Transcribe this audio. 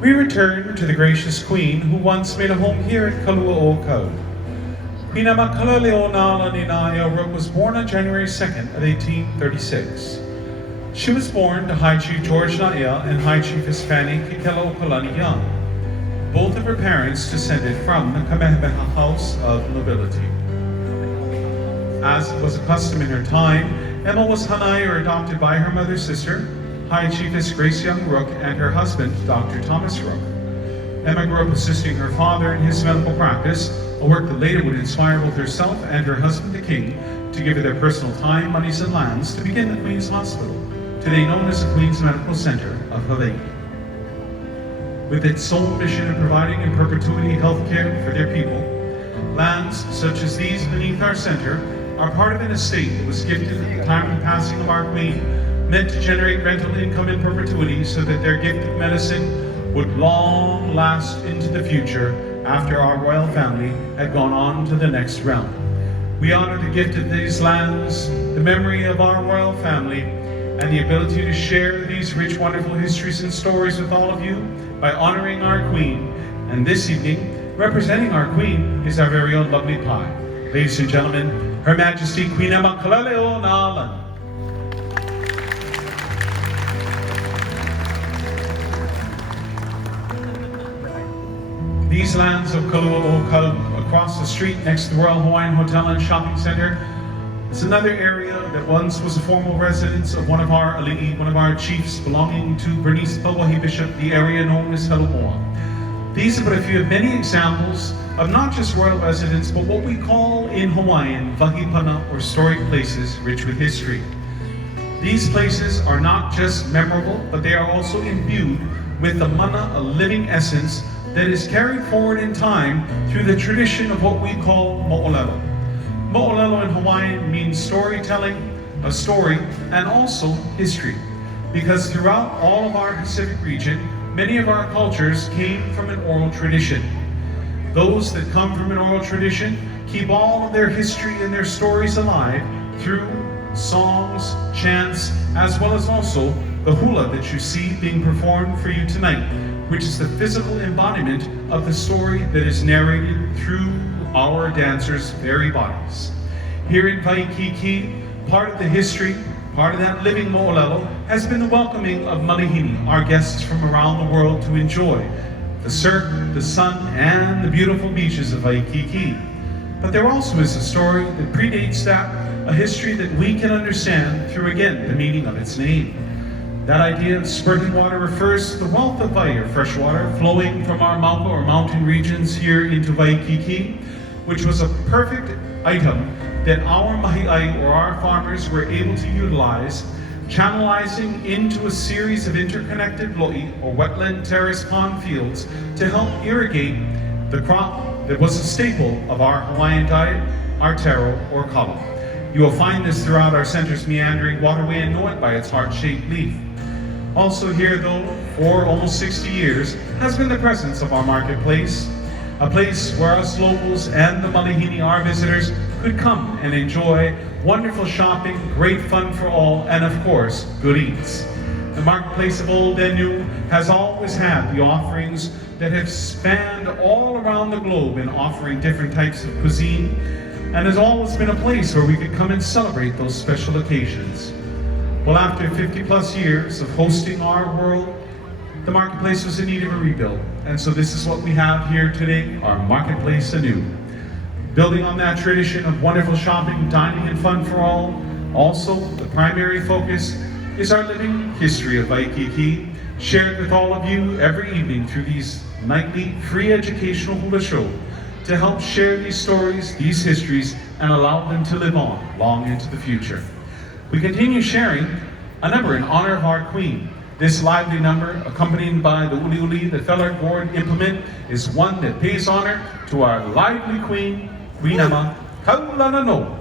We return to the gracious Queen who once made a home here at Kalua'okau. Queen Amakalaleonala Ninaya Rook was born on January 2nd of 1836. She was born to High Chief George Naia and High Chiefess Fanny Kikelaopalani Young. Both of her parents descended from the Kamehameha House of Nobility. As was a custom in her time, Emma was hanai or adopted by her mother's sister, High Chiefess Grace Young Rook, and her husband, Dr. Thomas Rook. Emma grew up assisting her father in his medical practice, a work that later would inspire both herself and her husband, the King, to give her their personal time, monies, and lands to begin the Queen's Hospital, today known as the Queen's Medical Center of Hawaii. With its sole mission of providing in perpetuity health care for their people, lands such as these beneath our center are part of an estate that was gifted at the time of the passing of our Queen, meant to generate rental income in perpetuity so that their gift of medicine would long last into the future after our royal family had gone on to the next realm. We honor the gift of these lands, the memory of our royal family, and the ability to share these rich, wonderful histories and stories with all of you by honoring our Queen. And this evening, representing our Queen is our very own lovely Pai. Ladies and gentlemen, Her Majesty Queen Amakalaleonala. These lands of Kalua'okau, across the street next to the Royal Hawaiian Hotel and Shopping Center, is another area that once was a formal residence of one of our ali'i, one of our chiefs belonging to Bernice Pauahi Bishop, the area known as Helumoa. These are but a few of many examples of not just royal residence, but what we call in Hawaiian vahipana, or storied places rich with history. These places are not just memorable, but they are also imbued with the mana, a living essence that is carried forward in time through the tradition of what we call mo'olelo. Mo'olelo in Hawaiian means storytelling, a story, and also history. Because throughout all of our Pacific region, many of our cultures came from an oral tradition. Those that come from an oral tradition keep all of their history and their stories alive through songs, chants, as well as also the hula that you see being performed for you tonight, which is the physical embodiment of the story that is narrated through our dancers' very bodies. Here in Waikiki, part of the history, part of that living mo'olelo, has been the welcoming of malihini, our guests from around the world, to enjoy the surf, the sun, and the beautiful beaches of Waikiki. But there also is a story that predates that, a history that we can understand through, again, the meaning of its name. That idea of spurting water refers to the wealth of wai, or fresh water, flowing from our mauka, or mountain regions, here into Waikiki, which was a perfect item that our mahi'ai, or our farmers, were able to utilize, channelizing into a series of interconnected lo'i, or wetland terrace pond fields, to help irrigate the crop that was a staple of our Hawaiian diet, our taro, or kalo. You will find this throughout our center's meandering waterway and know it by its heart-shaped leaf. Also here, though, for almost 60 years, has been the presence of our marketplace, a place where us locals and the malihini, our visitors, could come and enjoy wonderful shopping, great fun for all, and of course, good eats. The marketplace of old and new has always had the offerings that have spanned all around the globe in offering different types of cuisine, and has always been a place where we could come and celebrate those special occasions. Well, after 50 plus years of hosting our world, the marketplace was in need of a rebuild. And so this is what we have here today, our marketplace anew. Building on that tradition of wonderful shopping, dining, and fun for all, also the primary focus is our living history of Waikiki, shared with all of you every evening through these nightly free educational hula show to help share these stories, these histories, and allow them to live on long into the future. We continue sharing a number in honor of our Queen. This lively number, accompanied by the uli uli, the feller gourd implement, is one that pays honor to our lively Queen, Queen Ama Kaulanano.